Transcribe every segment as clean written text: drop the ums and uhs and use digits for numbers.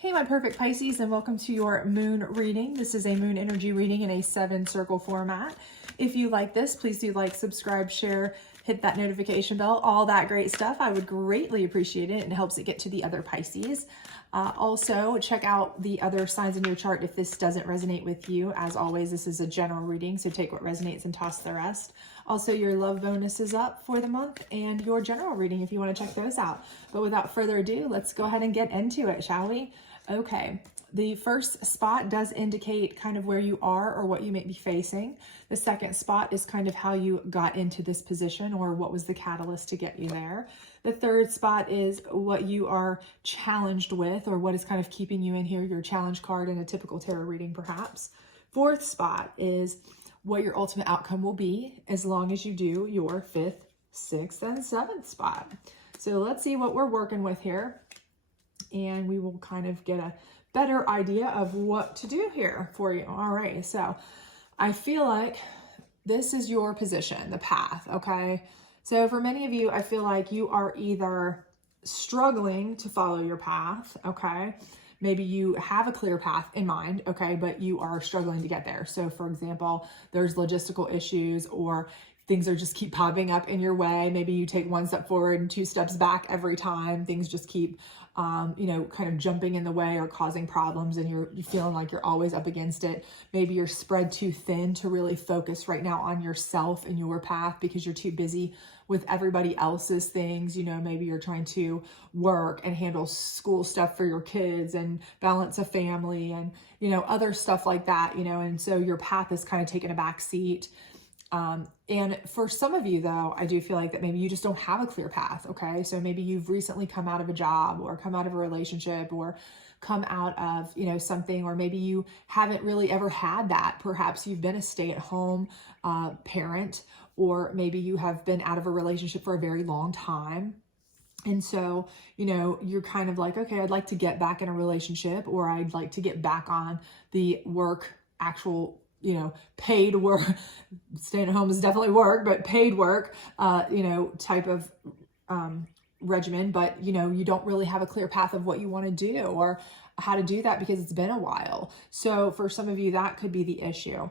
Hey, my perfect Pisces, and welcome to your moon reading. This is a moon energy reading in a 7-circle format. If you like this, please do like, subscribe, share, hit that notification bell, all that great stuff. I would greatly appreciate it. It helps it get to the other Pisces. Also, check out the other signs in your chart if this doesn't resonate with you. As always, this is a general reading, so take what resonates and toss the rest. Also, your love bonus is up for the month and your general reading if you want to check those out. But without further ado, let's go ahead and get into it, shall we? Okay, the first spot does indicate kind of where you are or what you may be facing. The second spot is kind of how you got into this position or what was the catalyst to get you there. The third spot is what you are challenged with or what is kind of keeping you in here, your challenge card in a typical tarot reading perhaps. Fourth spot is what your ultimate outcome will be as long as you do your fifth, sixth, and seventh spot. So let's see what we're working with here, and we will kind of get a better idea of what to do here for you. All right, so I feel like this is your position, the path, okay? So for many of you, I feel like you are either struggling to follow your path, okay? Maybe you have a clear path in mind, okay, but you are struggling to get there. So for example, there's logistical issues or things are just keep popping up in your way. Maybe you take one step forward and two steps back every time. Things just keep, kind of jumping in the way or causing problems, and you're feeling like you're always up against it. Maybe you're spread too thin to really focus right now on yourself and your path because you're too busy with everybody else's things. Maybe you're trying to work and handle school stuff for your kids and balance a family and, other stuff like that, and so your path is kind of taking a back seat. And for some of you though, I do feel like that maybe you just don't have a clear path. Okay. So maybe you've recently come out of a job or come out of a relationship or come out of, something, or maybe you haven't really ever had that. Perhaps you've been a stay-at-home parent, or maybe you have been out of a relationship for a very long time. And so, you're kind of like, okay, I'd like to get back in a relationship, or I'd like to get back on the actual paid work. Staying at home is definitely work, but paid work, type of regimen. But, you don't really have a clear path of what you want to do or how to do that because it's been a while. So for some of you, that could be the issue.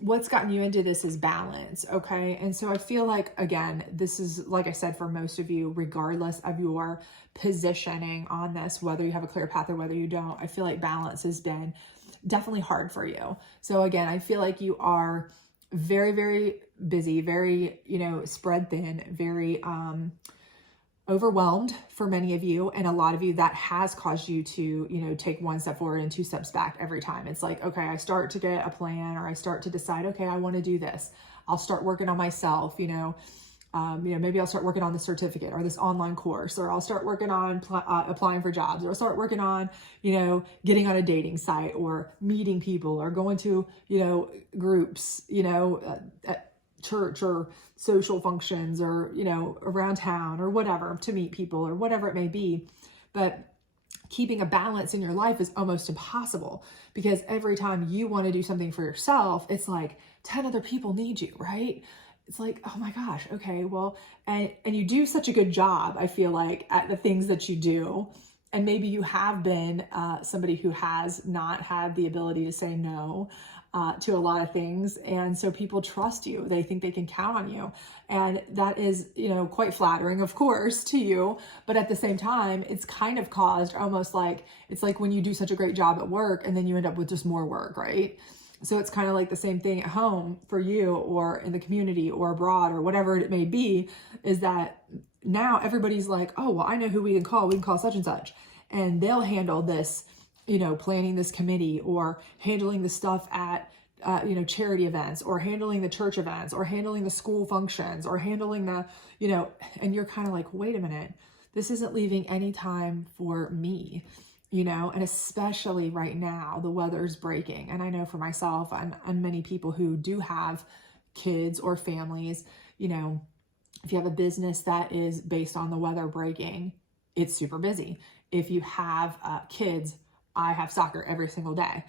What's gotten you into this is balance. Okay. And so I feel like, again, this is, like I said, for most of you, regardless of your positioning on this, whether you have a clear path or whether you don't, I feel like balance has been definitely hard for you. So again, I feel like you are very, very busy, very, spread thin, very overwhelmed for many of you. And a lot of you, that has caused you to, take one step forward and two steps back every time. It's like, okay, I start to get a plan, or I start to decide, okay, I want to do this. I'll start working on myself, maybe I'll start working on the certificate or this online course, or I'll start working on applying for jobs, or I'll start working on, getting on a dating site or meeting people or going to, groups, at church or social functions or, around town or whatever, to meet people or whatever it may be. But keeping a balance in your life is almost impossible because every time you want to do something for yourself, it's like 10 other people need you, right? It's like, oh my gosh, okay, well, and you do such a good job, I feel like, at the things that you do. And maybe you have been somebody who has not had the ability to say no to a lot of things. And so people trust you. They think they can count on you. And that is, quite flattering, of course, to you. But at the same time, it's kind of caused almost like, it's like when you do such a great job at work and then you end up with just more work, right? So it's kind of like the same thing at home for you, or in the community, or abroad, or whatever it may be, is that now everybody's like, oh, well, I know who we can call. We can call such and such, and they'll handle this, planning this committee, or handling the stuff at, charity events, or handling the church events, or handling the school functions, or handling the, and you're kind of like, wait a minute, this isn't leaving any time for me. And especially right now, the weather's breaking. And I know for myself and many people who do have kids or families, if you have a business that is based on the weather breaking, it's super busy. If you have kids, I have soccer every single day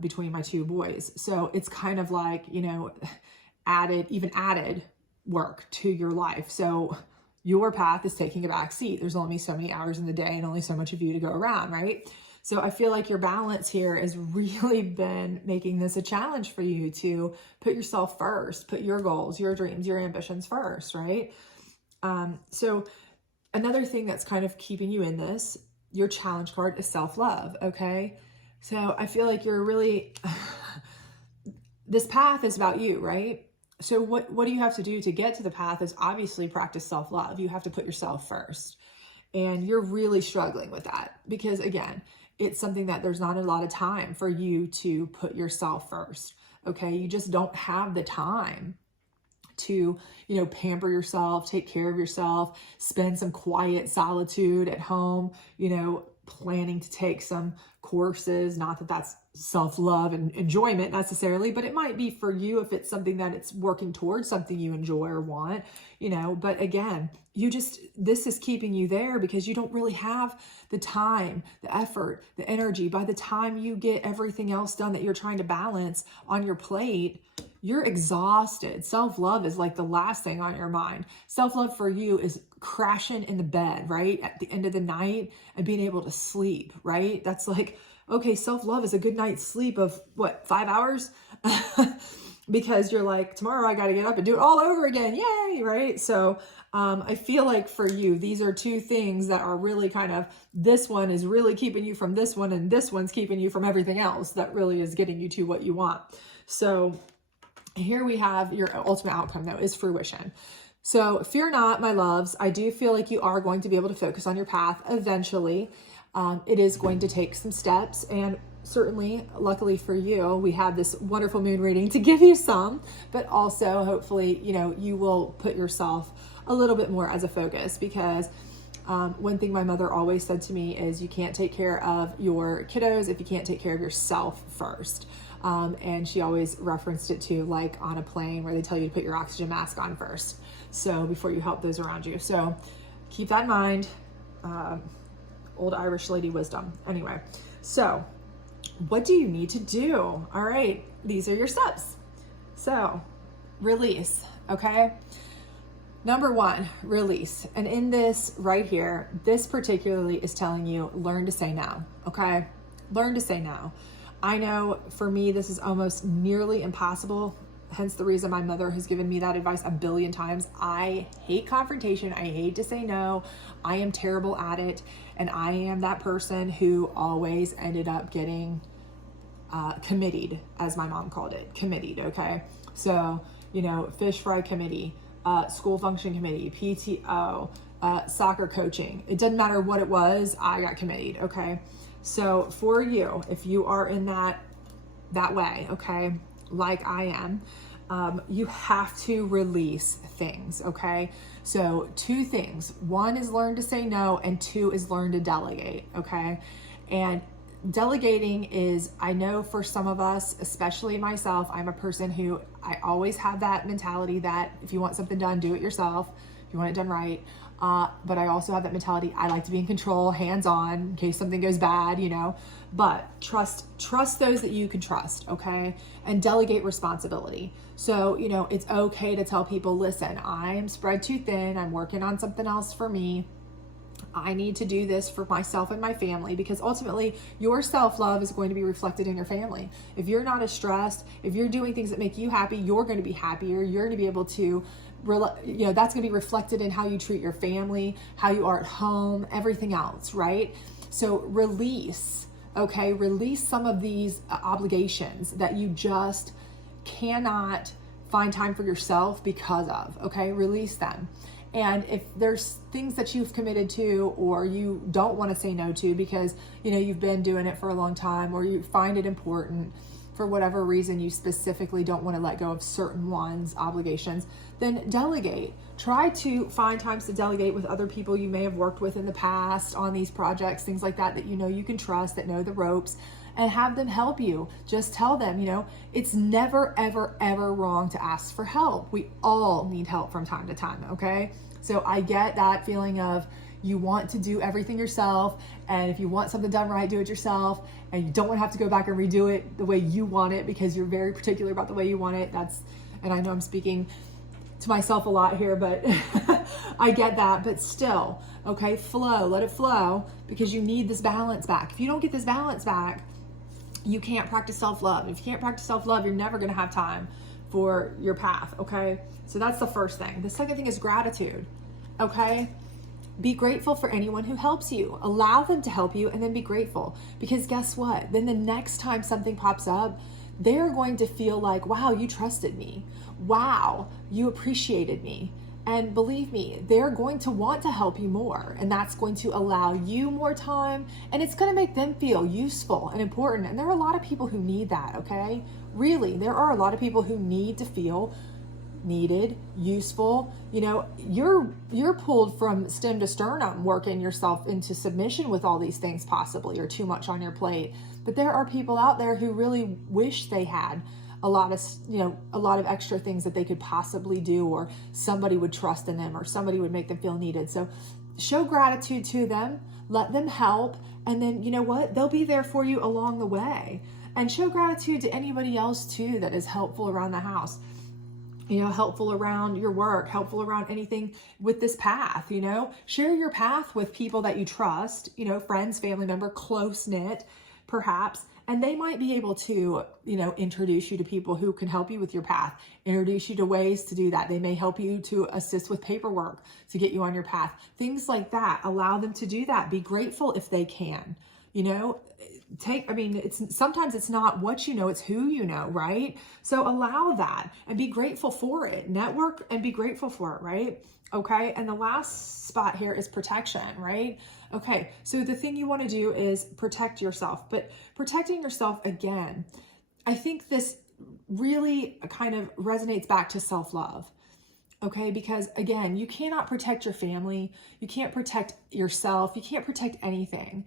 between my two boys. So it's kind of like, added work to your life. So your path is taking a back seat. There's only so many hours in the day and only so much of you to go around, right? So I feel like your balance here has really been making this a challenge for you to put yourself first, put your goals, your dreams, your ambitions first, right? So another thing that's kind of keeping you in this, your challenge card is self-love, okay? So I feel like you're really, this path is about you, right? So what do you have to do to get to the path is obviously practice self-love. You have to put yourself first. And you're really struggling with that because, again, it's something that there's not a lot of time for you to put yourself first, okay? You just don't have the time to, pamper yourself, take care of yourself, spend some quiet solitude at home, planning to take some courses. Not that that's self-love and enjoyment necessarily, but it might be for you if it's something that it's working towards something you enjoy or want, but again, this is keeping you there because you don't really have the time, the effort, the energy. By the time you get everything else done that you're trying to balance on your plate, you're exhausted. Self-love is like the last thing on your mind. Self-love for you is crashing in the bed, right? At the end of the night and being able to sleep, right? That's like, okay, self-love is a good night's sleep of what, 5 hours? Because you're like, tomorrow I got to get up and do it all over again. Yay, right? So I feel like for you, these are two things that are really kind of, this one is really keeping you from this one, and this one's keeping you from everything else that really is getting you to what you want. So here we have your ultimate outcome, though, is fruition. So fear not, my loves. I do feel like you are going to be able to focus on your path eventually. It is going to take some steps, and certainly, luckily for you, we have this wonderful moon reading to give you some, but also hopefully, you will put yourself a little bit more as a focus, because one thing my mother always said to me is you can't take care of your kiddos if you can't take care of yourself first. And she always referenced it to like on a plane where they tell you to put your oxygen mask on first. So before you help those around you. So keep that in mind. Old Irish lady wisdom. Anyway, so what do you need to do? All right, these are your steps. So release, okay? Number one, release. And in this right here, this particularly is telling you, learn to say no, okay? Learn to say no. I know for me, this is almost nearly impossible. Hence the reason my mother has given me that advice a billion times. I hate confrontation. I hate to say no. I am terrible at it. And I am that person who always ended up getting committed, as my mom called it, committed, okay? So, fish fry committee, school function committee, PTO, soccer coaching. It doesn't matter what it was, I got committed, okay? So for you, if you are in that way, okay, like I am, you have to release things, okay? So two things. One is learn to say no, and two is learn to delegate, okay? And delegating is, I know for some of us, especially myself, I'm a person who I always have that mentality that if you want something done, do it yourself. If you want it done right. But I also have that mentality. I like to be in control, hands-on, in case something goes bad, but trust those that you can trust. Okay. And delegate responsibility. So, it's okay to tell people, listen, I'm spread too thin. I'm working on something else for me. I need to do this for myself and my family, because ultimately your self-love is going to be reflected in your family. If you're not as stressed, if you're doing things that make you happy, you're going to be happier. You're going to be able to, that's going to be reflected in how you treat your family, how you are at home, everything else, right? So release, okay? Release some of these obligations that you just cannot find time for yourself because of, okay? Release them. And if there's things that you've committed to, or you don't want to say no to because, you've been doing it for a long time, or you find it important for whatever reason, you specifically don't want to let go of certain ones, obligations, then delegate. Try to find times to delegate with other people you may have worked with in the past on these projects, things like that you can trust, that know the ropes, and have them help you. Just tell them, it's never, ever, ever wrong to ask for help. We all need help from time to time, okay? So I get that feeling of you want to do everything yourself, and if you want something done right, do it yourself, and you don't want to have to go back and redo it the way you want it because you're very particular about the way you want it. And I know I'm speaking to myself a lot here, but I get that. But still, okay, flow, let it flow, because you need this balance back. If you don't get this balance back, you can't practice self-love. If you can't practice self-love, you're never going to have time for your path, okay? So that's the first thing. The second thing is gratitude, okay? Be grateful for anyone who helps you. Allow them to help you, and then be grateful. Because guess what? Then the next time something pops up, they're going to feel like, wow, you trusted me. Wow, you appreciated me. And believe me, they're going to want to help you more, and that's going to allow you more time, and it's going to make them feel useful and important. And there are a lot of people who need that, okay? Really, there are a lot of people who need to feel needed, useful. You know, you're pulled from stem to sternum working yourself into submission with all these things possibly, or too much on your plate. But there are people out there who really wish they had a lot of extra things that they could possibly do, or somebody would trust in them, or somebody would make them feel needed. So show gratitude to them, let them help, and then you know what? They'll be there for you along the way. And show gratitude to anybody else too that is helpful around the house. You know, helpful around your work, helpful around anything with this path, you know. Share your path with people that you trust, you know, friends, family member, close-knit, perhaps, and they might be able to, you know, introduce you to people who can help you with your path, introduce you to ways to do that. They may help you to assist with paperwork to get you on your path, things like that. Allow them to do that. Be grateful if they can, you know. Sometimes it's not what you know, it's who you know, right? So allow that and be grateful for it. Network and be grateful for it, right? Okay, and the last spot here is protection, right? Okay, so the thing you want to do is protect yourself, but protecting yourself, again, I think this really kind of resonates back to self-love, okay? Because again, you cannot protect your family, you can't protect yourself, you can't protect anything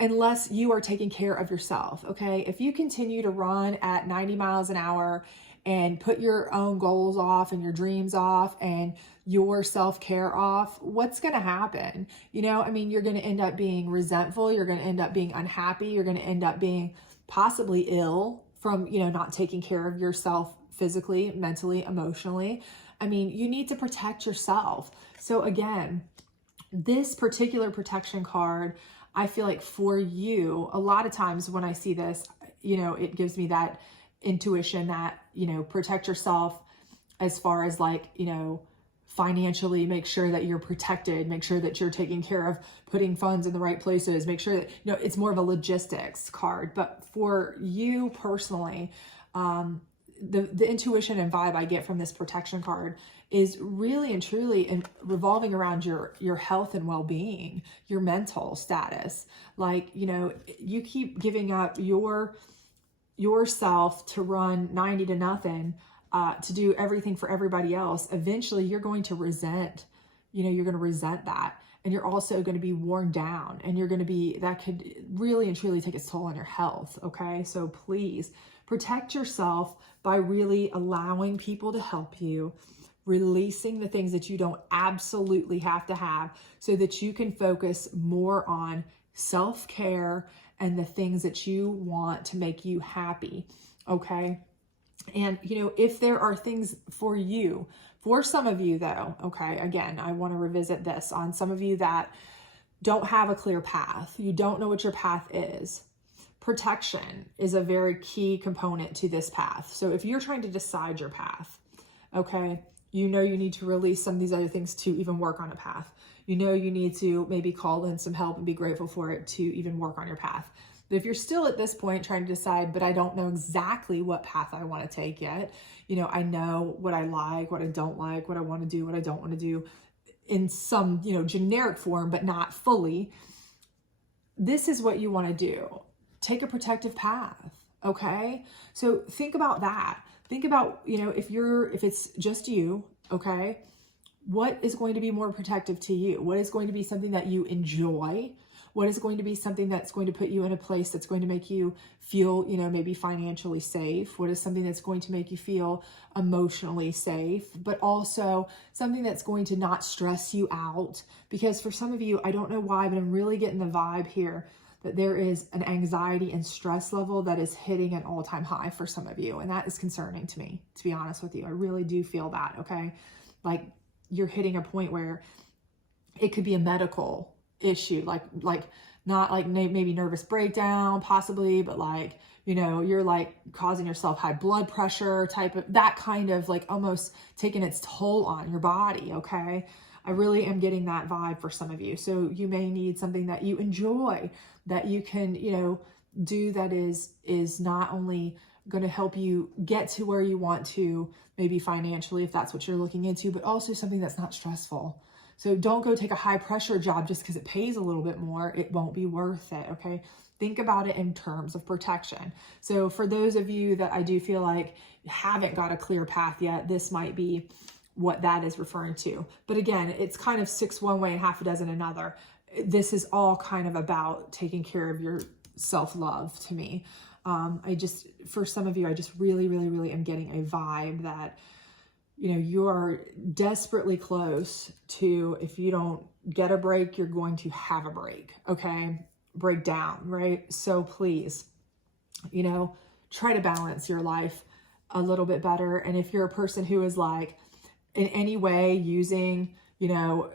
unless you are taking care of yourself, okay? If you continue to run at 90 miles an hour and put your own goals off and your dreams off and your self-care off, what's going to happen? You know, I mean, you're going to end up being resentful. You're going to end up being unhappy. You're going to end up being possibly ill from, you know, not taking care of yourself physically, mentally, emotionally. I mean, you need to protect yourself. So again, this particular protection card, I feel like for you, a lot of times when I see this, you know, it gives me that intuition that, you know, protect yourself as far as like, you know, financially, make sure that you're protected, make sure that you're taking care of putting funds in the right places, make sure that, you know, it's more of a logistics card. But for you personally, the intuition and vibe I get from this protection card is really and truly revolving around your health and well-being, your mental status. Like, you know, you keep giving up yourself to run 90 to nothing, to do everything for everybody else. Eventually you're going to resent, you know, you're going to resent that. And you're also going to be worn down, and you're going to be, that could really and truly take its toll on your health. Okay. So please protect yourself by really allowing people to help you, releasing the things that you don't absolutely have to have, so that you can focus more on self-care and the things that you want to make you happy. Okay. And, you know, if there are things for you, for some of you though, okay, again, I want to revisit this on some of you that don't have a clear path. You don't know what your path is. Protection is a very key component to this path. So if you're trying to decide your path, okay, you know you need to release some of these other things to even work on a path. You know you need to maybe call in some help and be grateful for it to even work on your path. But if you're still at this point trying to decide, but I don't know exactly what path I want to take yet, you know, I know what I like, what I don't like, what I want to do, what I don't want to do in some, you know, generic form, but not fully. This is what you want to do. Take a protective path. Okay. So think about that. Think about, you know, if it's just you, okay, what is going to be more protective to you? What is going to be something that you enjoy? What is going to be something that's going to put you in a place that's going to make you feel, you know, maybe financially safe? What is something that's going to make you feel emotionally safe, but also something that's going to not stress you out? Because for some of you, I don't know why, but I'm really getting the vibe here that there is an anxiety and stress level that is hitting an all-time high for some of you. And that is concerning to me, to be honest with you. I really do feel that, okay? Like you're hitting a point where it could be a medical issue, like not like maybe nervous breakdown possibly, but like, you know, you're like causing yourself high blood pressure type of, that kind of like almost taking its toll on your body, okay? I really am getting that vibe for some of you. So you may need something that you enjoy, that you can, you know, do that is not only going to help you get to where you want to, maybe financially, if that's what you're looking into, but also something that's not stressful. So don't go take a high pressure job just because it pays a little bit more. It won't be worth it, okay? Think about it in terms of protection. So for those of you that I do feel like haven't got a clear path yet, this might be what that is referring to. But again, it's kind of 6 one way and half a dozen another. This is all kind of about taking care of your self-love to me. For some of you, I just really, really, really am getting a vibe that, you know, you are desperately close to, if you don't get a break, you're going to have a break, okay? Break down, right? So please, you know, try to balance your life a little bit better. And if you're a person who is like in any way using, you know,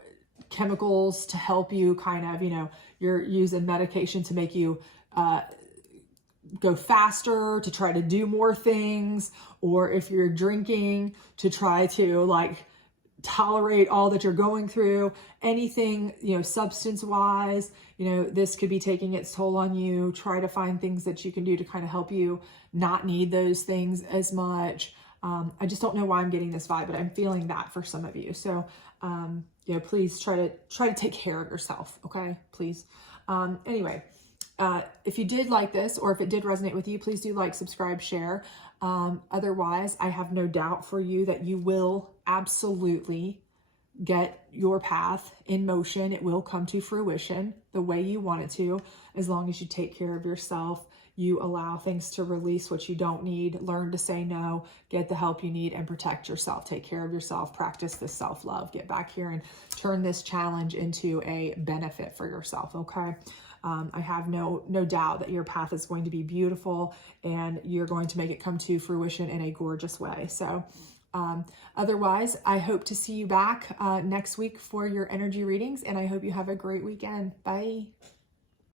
chemicals to help you kind of, you know, you're using medication to make you go faster, to try to do more things, or if you're drinking to try to like tolerate all that you're going through, anything, you know, substance wise, you know, this could be taking its toll on you. Try to find things that you can do to kind of help you not need those things as much. I just don't know why I'm getting this vibe, but I'm feeling that for some of you. So, you know, please try to take care of yourself. Okay, please. Anyway, if you did like this, or if it did resonate with you, please do like, subscribe, share. Otherwise, I have no doubt for you that you will absolutely get your path in motion. It will come to fruition the way you want it to, as long as you take care of yourself. You allow things to release what you don't need, learn to say no, get the help you need, and protect yourself. Take care of yourself, practice this self-love, get back here and turn this challenge into a benefit for yourself, okay? I have no doubt that your path is going to be beautiful and you're going to make it come to fruition in a gorgeous way. So otherwise, I hope to see you back next week for your energy readings, and I hope you have a great weekend. Bye.